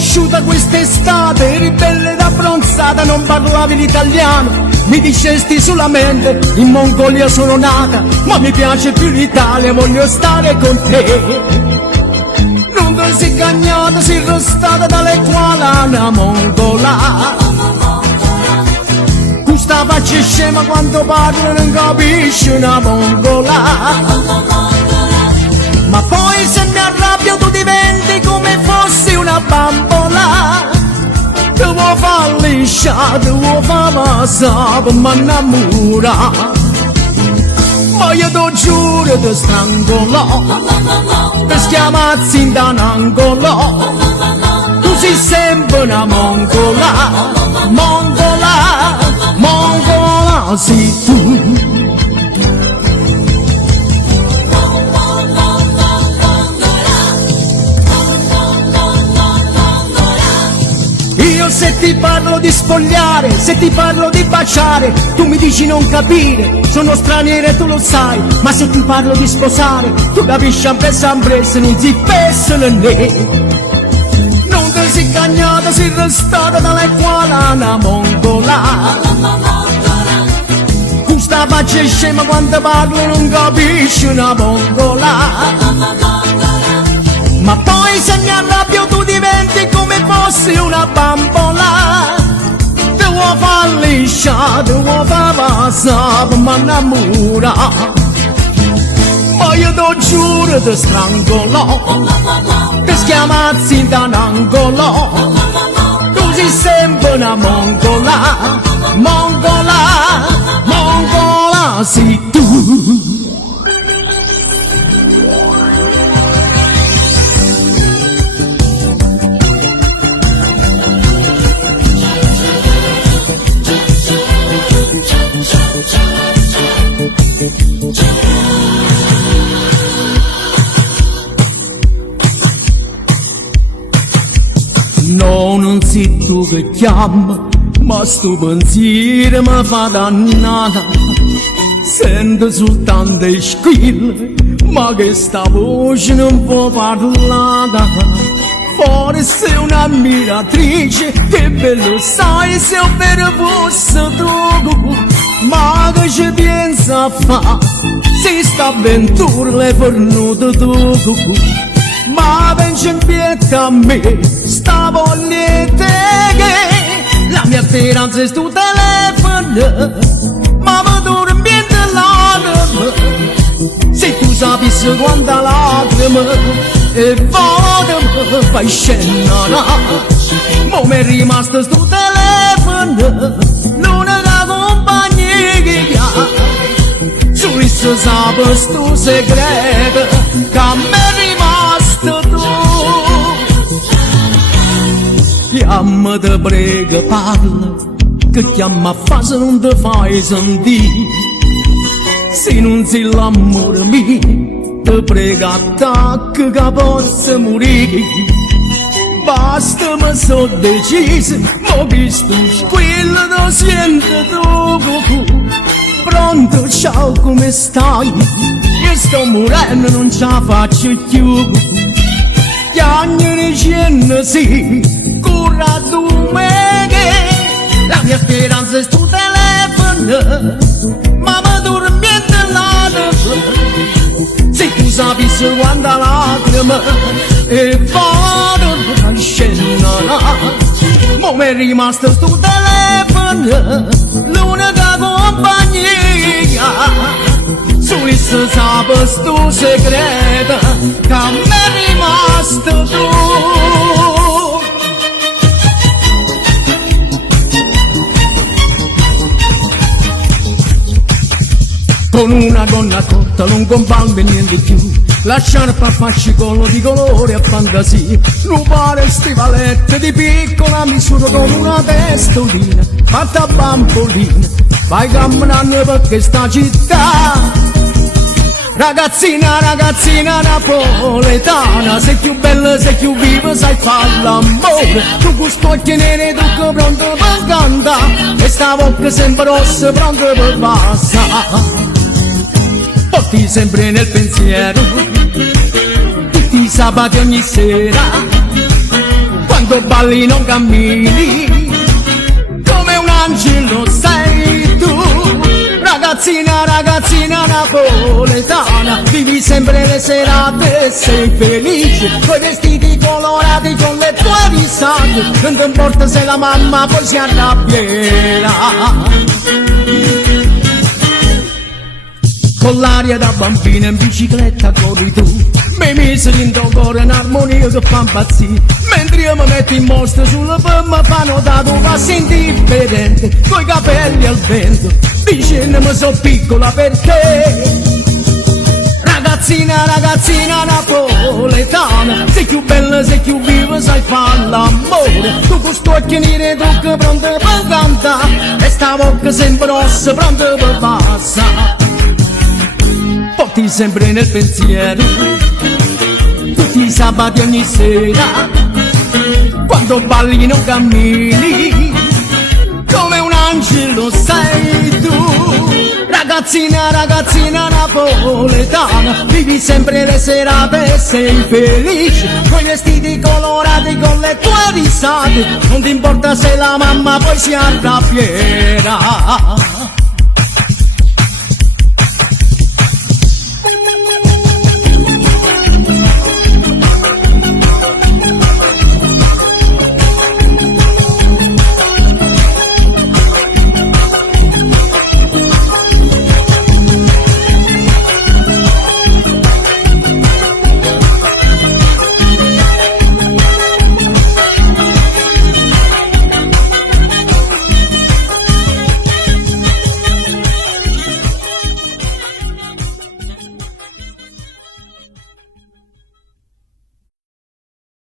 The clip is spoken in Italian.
conosciuta quest'estate, eri bella ed abbronzata, non parlavi l'italiano, mi dicesti solamente in Mongolia sono nata, ma mi piace più l'Italia, voglio stare con te. Non ti sei cagnata, sei rostata dalle quali una mongola. Questa faccia scema quando parla non capisci una mongola. Ma poi se mi arrabbio tu diventi come fossi una bambola. Ti vuoi far lisciare, ti vuoi far passare per m'annamorare. Ma io ti giuro ti strangolò, ti schiamazzi in da un angolo. Tu sei sempre una mongola, mongola, mongola sei tu. Io se ti parlo di spogliare, se ti parlo di baciare, tu mi dici non capire, sono straniera e tu lo sai, ma se ti parlo di sposare, tu capisci sempre se non si pessa né. Non ti sei cagnata, sei restata dalle quali una mongola. Questa faccia scema quando parlo non capisci una mongola. Ma poi se mi arrabbio tu diventi come fossi una bambola. Ti vuoi far lisciare, ti vuoi far passare per m'annamorare. Ma io ti giuro ti strangolò, ti schiamazzi da un angolo. Tu sei sempre una mongola, mongola, mongola sei tu. No, non sei tu che chiama, ma sto pensiero mi fa dannata. Sento soltanto i squilli, ma che sta voce non può parlare. Forse un'ammiratrice, che bello sai se io vero fosse tu. Ma che ci pensa a fa, se sta avventura l'hai fornuta tu. Ma pensi in pietà a me, sta vogliete che la mia speranza è sto telefono, ma mi dormiente l'anima. Se tu sapessi quanta lacrima e vado mi fai scena, ma mi è rimasto sto telefono, l'unica compagnia. Sulisso sape sto segreto che a me è rimasto tu. Chiama te prega parla, che chiama a fa se non te fai sentire. Se non sei l'amore mio, te prega attacca che possa morire. Basta mi so deciso, ma visto quello lo sento tu. Pronto, ciao, come stai? Io sto morendo, non ce la faccio più. Chiagnere cenne sì, cura tu me che la mia speranza è sto telefono, ma mi dormiente l'anima. Se tu sapessi quanta lacrima e vado a scena, ma mi è rimasto sto telefono, l'unica compagnia. Sulisso sape sto segreto che a me è rimasto tu. Con una gonna corta non compagno niente più, la sciarpa a fascicolo di colore a fantasia, un pare stivalette di piccola misura con una testolina fatta a bambolina. Vai camminando per questa città, ragazzina, ragazzina napoletana, sei più bella, sei più viva, sai fare l'amore. Tu con spocchi neri, tu che pronto per cantare, e sta bocca sempre rossa, pronto per passare. Porti sempre nel pensiero, tutti i sabati ogni sera, quando quando balli non cammini, come un angelo sei tu. Ragazzina, ragazzina napoletana, vivi sempre le serate, sei felice, coi vestiti colorati con le tue risate, non ti importa se la mamma poi si arrabbierà. Con l'aria da bambina in bicicletta corri tu, mi mise in tuo cuore in armonia che fa impazzire, mentre io mi metto in mostra sulla pomma fanno da tu passi indifferente, coi capelli al vento, dicendo mi so piccola per te. Ragazzina, ragazzina napoletana, sei più bella, sei più viva, sai fare l'amore, tu con sto occhi neri tocca pronto per cantare, e sta bocca sempre rossa pronto per passare. Porti sempre nel pensiero tutti i sabati ogni sera, quando balli non cammini, come un angelo sei tu. Ragazzina, ragazzina napoletana, vivi sempre le serate, sei felice, coi vestiti colorati con le tue risate, non ti importa se la mamma poi si arrabbierà.